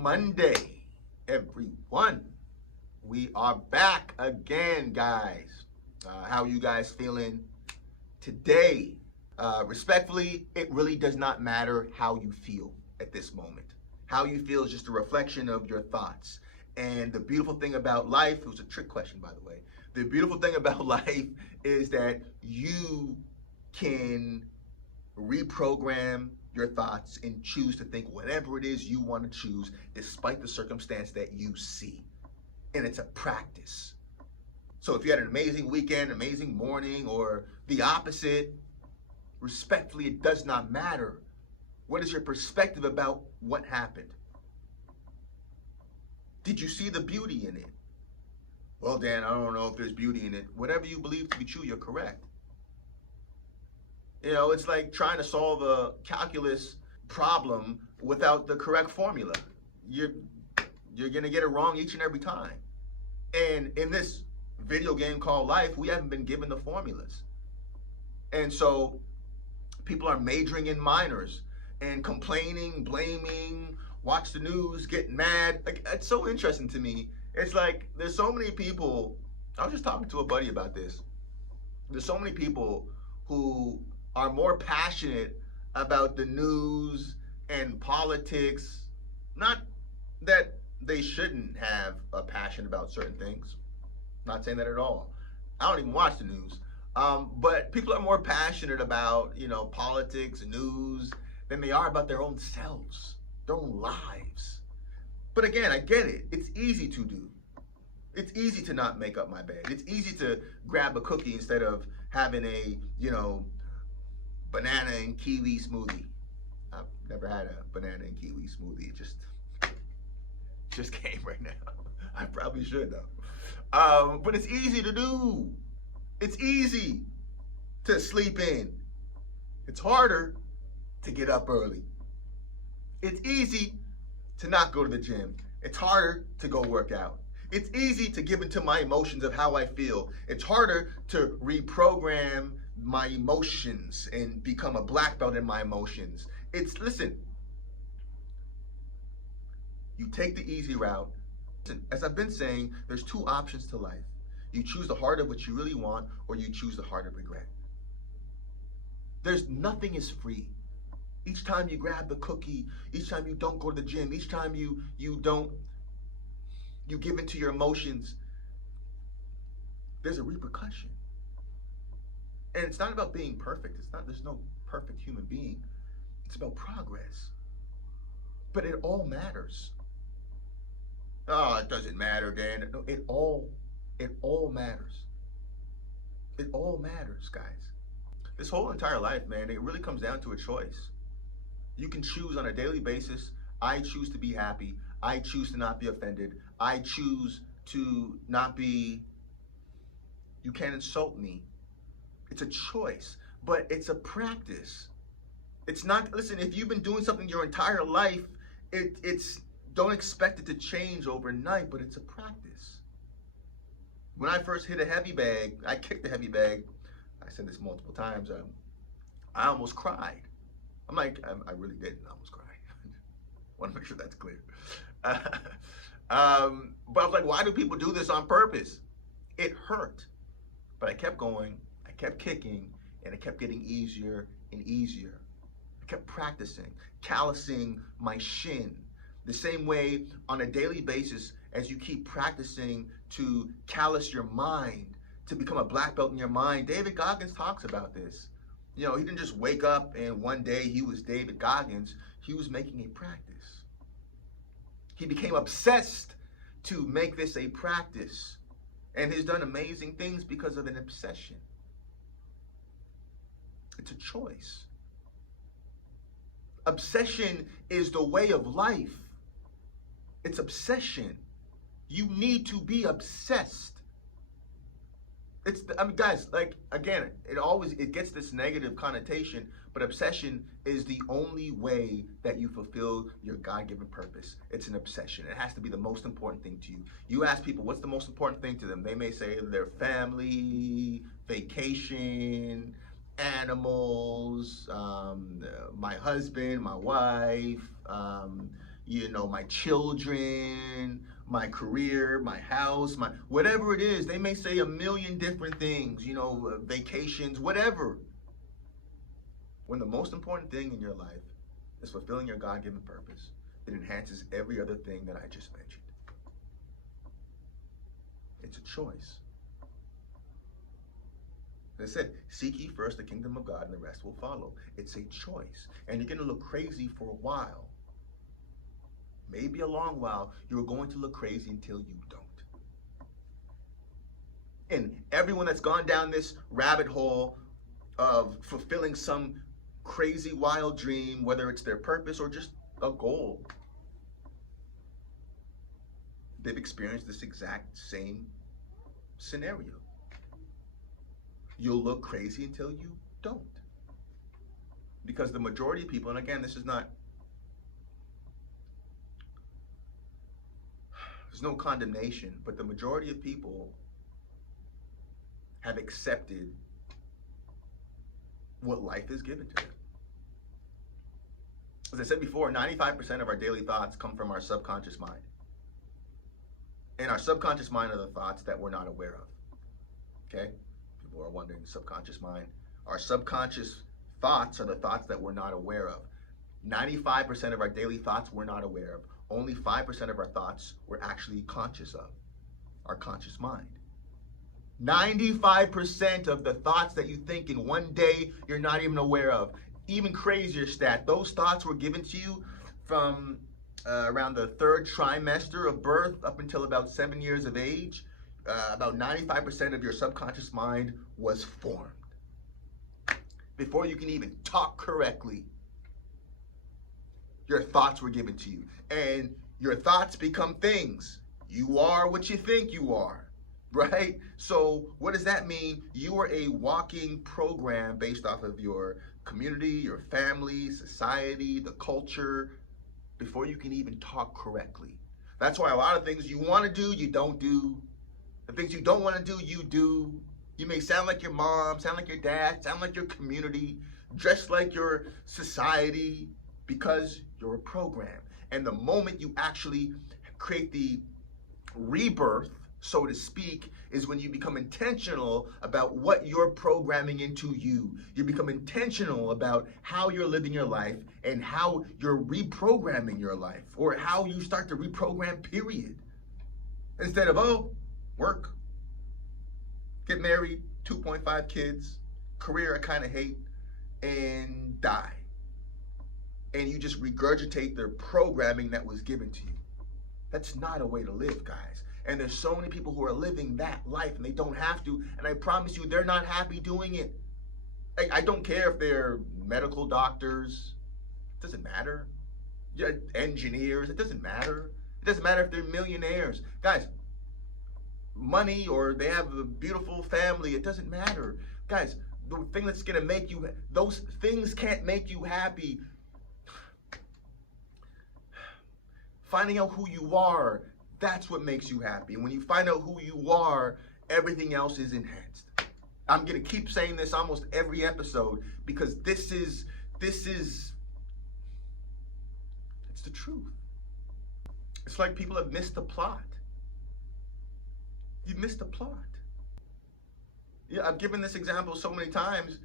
Monday, everyone. We are back again, guys. How are you guys feeling today? Respectfully, it really does not matter how you feel at this moment. How you feel is just a reflection of your thoughts. And the beautiful thing about life, it was a trick question, by the way. The beautiful thing about life is that you can reprogram your thoughts and choose to think whatever it is you want to choose despite the circumstance that you see. And it's a practice. So if you had an amazing weekend, amazing morning, or the opposite, respectfully, it does not matter. What is your perspective about what happened? Did you see the beauty in it? Well, Dan, I don't know if there's beauty in it. Whatever you believe to be true, you're correct. You know, it's like trying to solve a calculus problem without the correct formula. You're going to get it wrong each and every time. And in this video game called life, we haven't been given the formulas. And so people are majoring in minors and complaining, blaming, watch the news, getting mad. Like, it's so interesting to me. It's like there's so many people. I was just talking to a buddy about this. There's so many people who are more passionate about the news and politics. Not that they shouldn't have a passion about certain things. Not saying that at all. I don't even watch the news. But people are more passionate about, politics, news, than they are about their own selves, their own lives. But again, I get it. It's easy to do. It's easy to not make up my bed. It's easy to grab a cookie instead of having a, banana and kiwi smoothie. I've never had a banana and kiwi smoothie. It just came right now. I probably should though. But it's easy to do. It's easy to sleep in. It's harder to get up early. It's easy to not go to the gym. It's harder to go work out. It's easy to give into my emotions of how I feel. It's harder to reprogram my emotions and become a black belt in my emotions. Listen, you take the easy route. As I've been saying, there's two options to life. You choose the heart of what you really want, or you choose the heart of regret. Nothing is free. Each time you grab the cookie, each time you don't go to the gym, each time you give into your emotions, there's a repercussion. And it's not about being perfect. There's no perfect human being. It's about progress. But it all matters. Oh, it doesn't matter, Dan. No, it all matters. It all matters, guys. This whole entire life, man, it really comes down to a choice. You can choose on a daily basis. I choose to be happy. I choose to not be offended. I choose to not be, you can't insult me. It's a choice, but it's a practice. It's not, listen, if you've been doing something your entire life, don't expect it to change overnight, but it's a practice. When I first hit a heavy bag, I kicked the heavy bag. I said this multiple times. I almost cried. I'm like, I really didn't almost cry. Want to make sure that's clear. But I was like, why do people do this on purpose? It hurt, but I kept going. I kept kicking, and it kept getting easier and easier. I kept practicing, callousing my shin. The same way on a daily basis as you keep practicing to callous your mind, to become a black belt in your mind. David Goggins talks about this. He didn't just wake up and one day he was David Goggins. He was making a practice. He became obsessed to make this a practice. And he's done amazing things because of an obsession. It's a choice. Obsession is the way of life. It's obsession. You need to be obsessed. Guys, like, again, it gets this negative connotation, but obsession is the only way that you fulfill your God-given purpose. It's an obsession. It has to be the most important thing to you. You ask people, what's the most important thing to them? They may say their family, vacation, animals, my husband, my wife, my children, my career, my house, my whatever it is. They may say a million different things, vacations, whatever. When the most important thing in your life is fulfilling your God-given purpose, it enhances every other thing that I just mentioned. It's a choice. As I said, seek ye first the kingdom of God and the rest will follow. It's a choice. And you're going to look crazy for a while. Maybe a long while. You're going to look crazy until you don't. And everyone that's gone down this rabbit hole of fulfilling some crazy wild dream, whether it's their purpose or just a goal, they've experienced this exact same scenario. You'll look crazy until you don't. Because the majority of people, and again, there's no condemnation, but the majority of people have accepted what life is given to them. As I said before, 95% of our daily thoughts come from our subconscious mind. And our subconscious mind are the thoughts that we're not aware of. Okay? People are wondering, subconscious mind. Our subconscious thoughts are the thoughts that we're not aware of. 95% of our daily thoughts we're not aware of. Only 5% of our thoughts we're actually conscious of. Our conscious mind. 95% of the thoughts that you think in one day you're not even aware of. Even crazier stat, those thoughts were given to you from around the 3rd trimester of birth up until about 7 years of age. About 95% of your subconscious mind was formed. Before you can even talk correctly, your thoughts were given to you. And your thoughts become things. You are what you think you are, right? So what does that mean? You are a walking program based off of your community, your family, society, the culture, before you can even talk correctly. That's why a lot of things you want to do, you don't do. The things you don't want to do, you do. You may sound like your mom, sound like your dad, sound like your community, dress like your society, because you're a program. And the moment you actually create the rebirth, so to speak, is when you become intentional about what you're programming into you. You become intentional about how you're living your life and how you're reprogramming your life, or how you start to reprogram, period. Instead of, work, get married, 2.5 kids, career I kind of hate, and die. And you just regurgitate the programming that was given to you. That's not a way to live, guys. And there's so many people who are living that life and they don't have to. And I promise you, they're not happy doing it. I don't care if they're medical doctors. It doesn't matter. Engineers. It doesn't matter. It doesn't matter if they're millionaires. Guys, money or they have a beautiful family. It doesn't matter. Guys, the thing that's going to make you, those things can't make you happy. Finding out who you are, that's what makes you happy. And when you find out who you are, everything else is enhanced. I'm going to keep saying this almost every episode because this is, it's the truth. It's like people have missed the plot. You've missed the plot. Yeah, I've given this example so many times.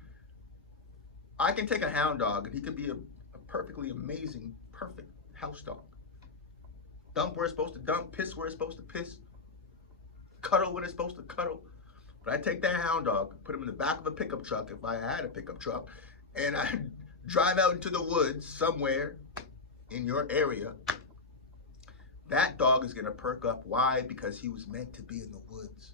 I can take a hound dog and he could be a perfectly amazing, perfect house dog. Dump where it's supposed to dump, piss where it's supposed to piss, cuddle when it's supposed to cuddle. But I take that hound dog, put him in the back of a pickup truck, if I had a pickup truck, and I drive out into the woods somewhere in your area. That dog is going to perk up. Why? Because he was meant to be in the woods.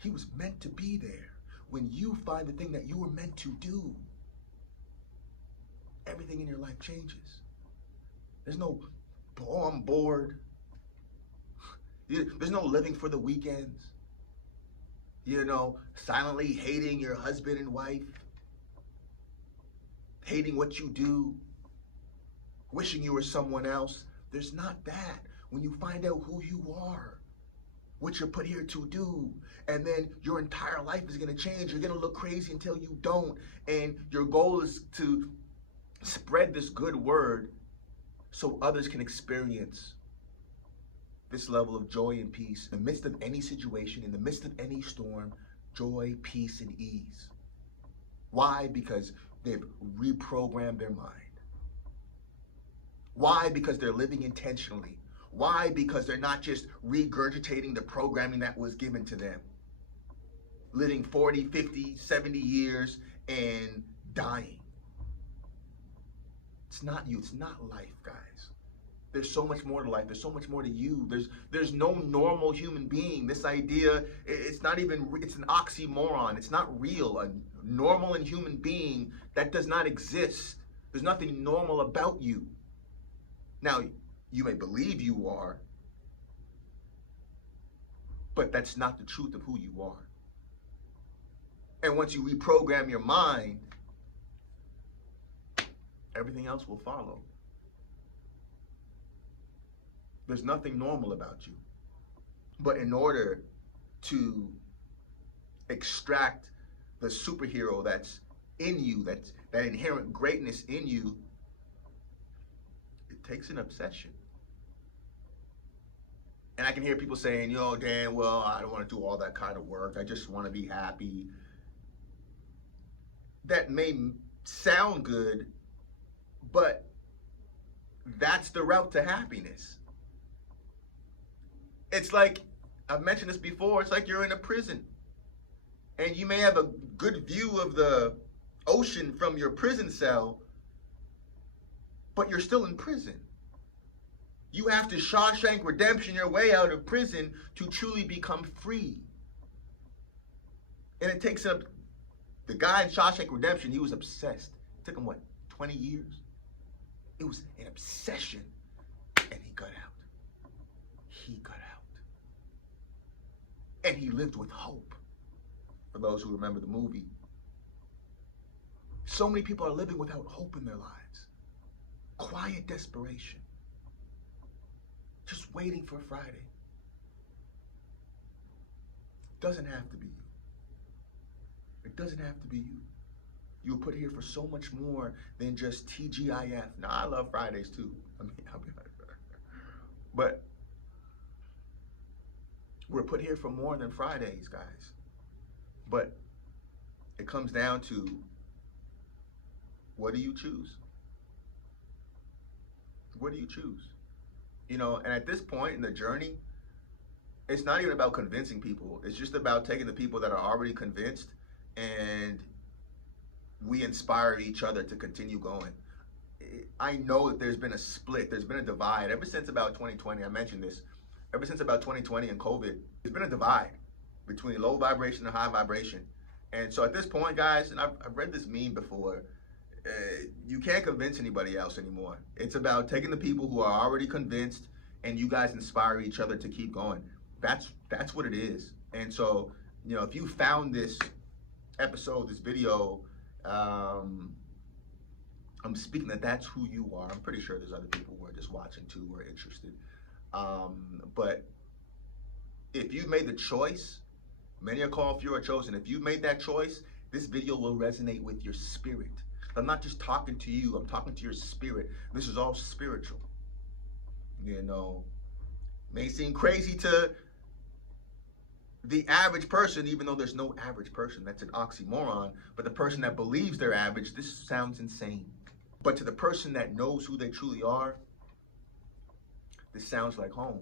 He was meant to be there. When you find the thing that you were meant to do, everything in your life changes. There's no, I'm bored. There's no living for the weekends. Silently hating your husband and wife. Hating what you do. Wishing you were someone else. There's not that. When you find out who you are, what you're put here to do, and then your entire life is going to change. You're going to look crazy until you don't. And your goal is to Spread this good word so others can experience this level of joy and peace in the midst of any situation, in the midst of any storm. Joy, peace, and ease. Why? Because they've reprogrammed their mind. Why? Because they're living intentionally. Why? Because they're not just regurgitating the programming that was given to them. Living 40, 50, 70 years and dying. It's not you. It's not life, guys. There's so much more to life. There's so much more to you. There's no normal human being. This idea, it's not even, it's an oxymoron. It's not real. A normal and human being, that does not exist. There's nothing normal about you. Now, you may believe you are, but that's not the truth of who you are. And once you reprogram your mind, everything else will follow. There's nothing normal about you. But in order to extract the superhero that's in you, that inherent greatness in you, it takes an obsession. And I can hear people saying, yo, Dan, well, I don't want to do all that kind of work. I just want to be happy. That may sound good, but that's the route to happiness. It's like, I've mentioned this before, it's like you're in a prison. And you may have a good view of the ocean from your prison cell, but you're still in prison. You have to Shawshank Redemption your way out of prison to truly become free. And it takes up, the guy in Shawshank Redemption, he was obsessed. It took him, what, 20 years? It was an obsession. And he got out. He got out. And he lived with hope. For those who remember the movie. So many people are living without hope in their lives. Quiet desperation. Just waiting for Friday. Doesn't have to be you. It doesn't have to be you. You were put here for so much more than just TGIF. Now, I love Fridays too. I mean, I'll be honest. But we're put here for more than Fridays, guys. But it comes down to, what do you choose? What do you choose? You know, and at this point in the journey, it's not even about convincing people. It's just about taking the people that are already convinced, and we inspire each other to continue going. I know that there's been a split, there's been a divide ever since about 2020. I mentioned this. Ever since about 2020 and COVID, there's been a divide between low vibration and high vibration. And so at this point, guys, and I've read this meme before, you can't convince anybody else anymore. It's about taking the people who are already convinced, and you guys inspire each other to keep going. That's what it is. And so, you know, if you found this episode, this video, I'm speaking that's who you are. I'm pretty sure there's other people who are just watching too, who are interested. But if you've made the choice, many are called, few are chosen. If you've made that choice, this video will resonate with your spirit. I'm not just talking to you, I'm talking to your spirit. This is all spiritual. You know, may seem crazy to the average person, even though there's no average person. That's an oxymoron. But the person that believes they're average, this sounds insane. But to the person that knows who they truly are, this sounds like home.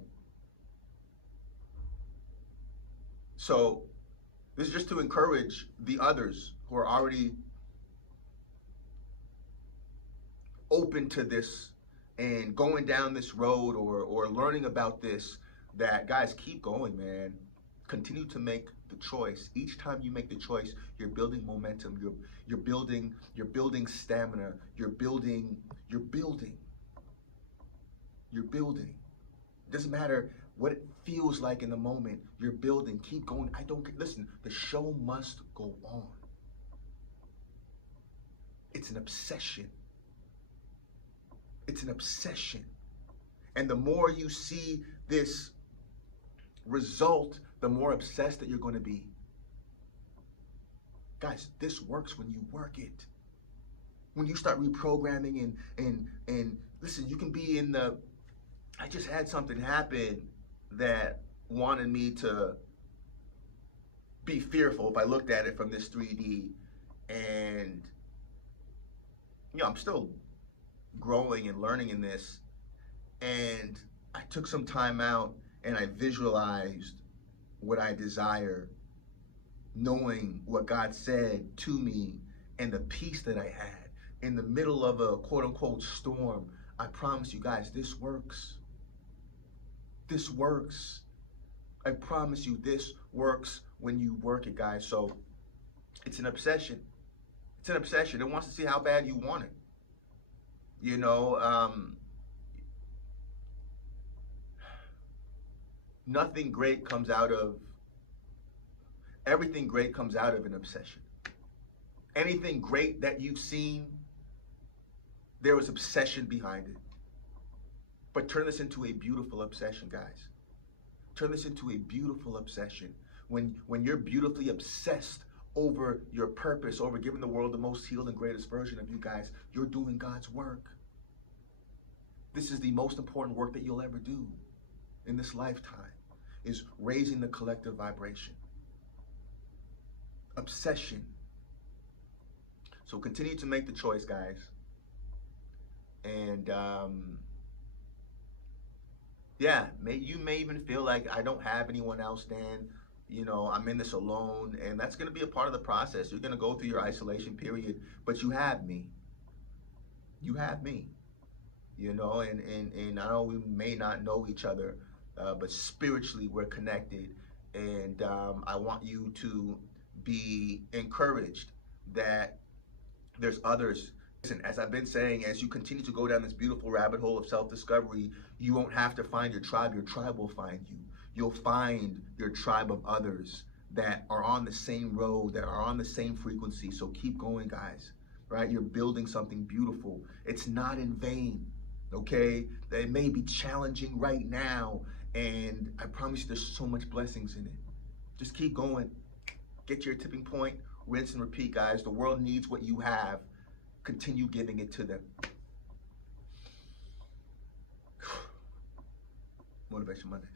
So this is just to encourage the others who are already open to this and going down this road or learning about this, that guys, keep going, man. Continue to make the choice. Each time you make the choice, you're building momentum. You're building stamina. You're building. It doesn't matter what it feels like in the moment. You're building. Keep going. Listen, the show must go on. It's an obsession. It's an obsession. And the more you see this result, the more obsessed that you're going to be. Guys, this works when you work it. When you start reprogramming and listen, you can be in the, I just had something happen that wanted me to be fearful if I looked at it from this 3D. And I'm still growing and learning in this. And I took some time out and I visualized what I desire, knowing what God said to me and the peace that I had in the middle of a quote unquote storm. I promise you guys, this works. This works. I promise you, this works when you work it, guys. So it's an obsession. It's an obsession. It wants to see how bad you want it. Nothing great comes out of, everything great comes out of an obsession. Anything great that you've seen, there was obsession behind it. But turn this into a beautiful obsession, guys. Turn this into a beautiful obsession. When you're beautifully obsessed over your purpose, over giving the world the most healed and greatest version of you guys, you're doing God's work. This is the most important work that you'll ever do in this lifetime, is raising the collective vibration. Obsession. So continue to make the choice, guys. And yeah, you may even feel like I don't have anyone else, Dan. I'm in this alone, and that's going to be a part of the process. You're going to go through your isolation period, but you have me. You have me. And I know we may not know each other, but spiritually we're connected. And I want you to be encouraged that there's others. Listen, as I've been saying, as you continue to go down this beautiful rabbit hole of self-discovery, you won't have to find your tribe will find you. You'll find your tribe of others that are on the same road, that are on the same frequency. So keep going, guys, right? You're building something beautiful. It's not in vain, okay? It may be challenging right now, and I promise you there's so much blessings in it. Just keep going. Get to your tipping point, rinse and repeat, guys. The world needs what you have. Continue giving it to them. Motivation Mondays.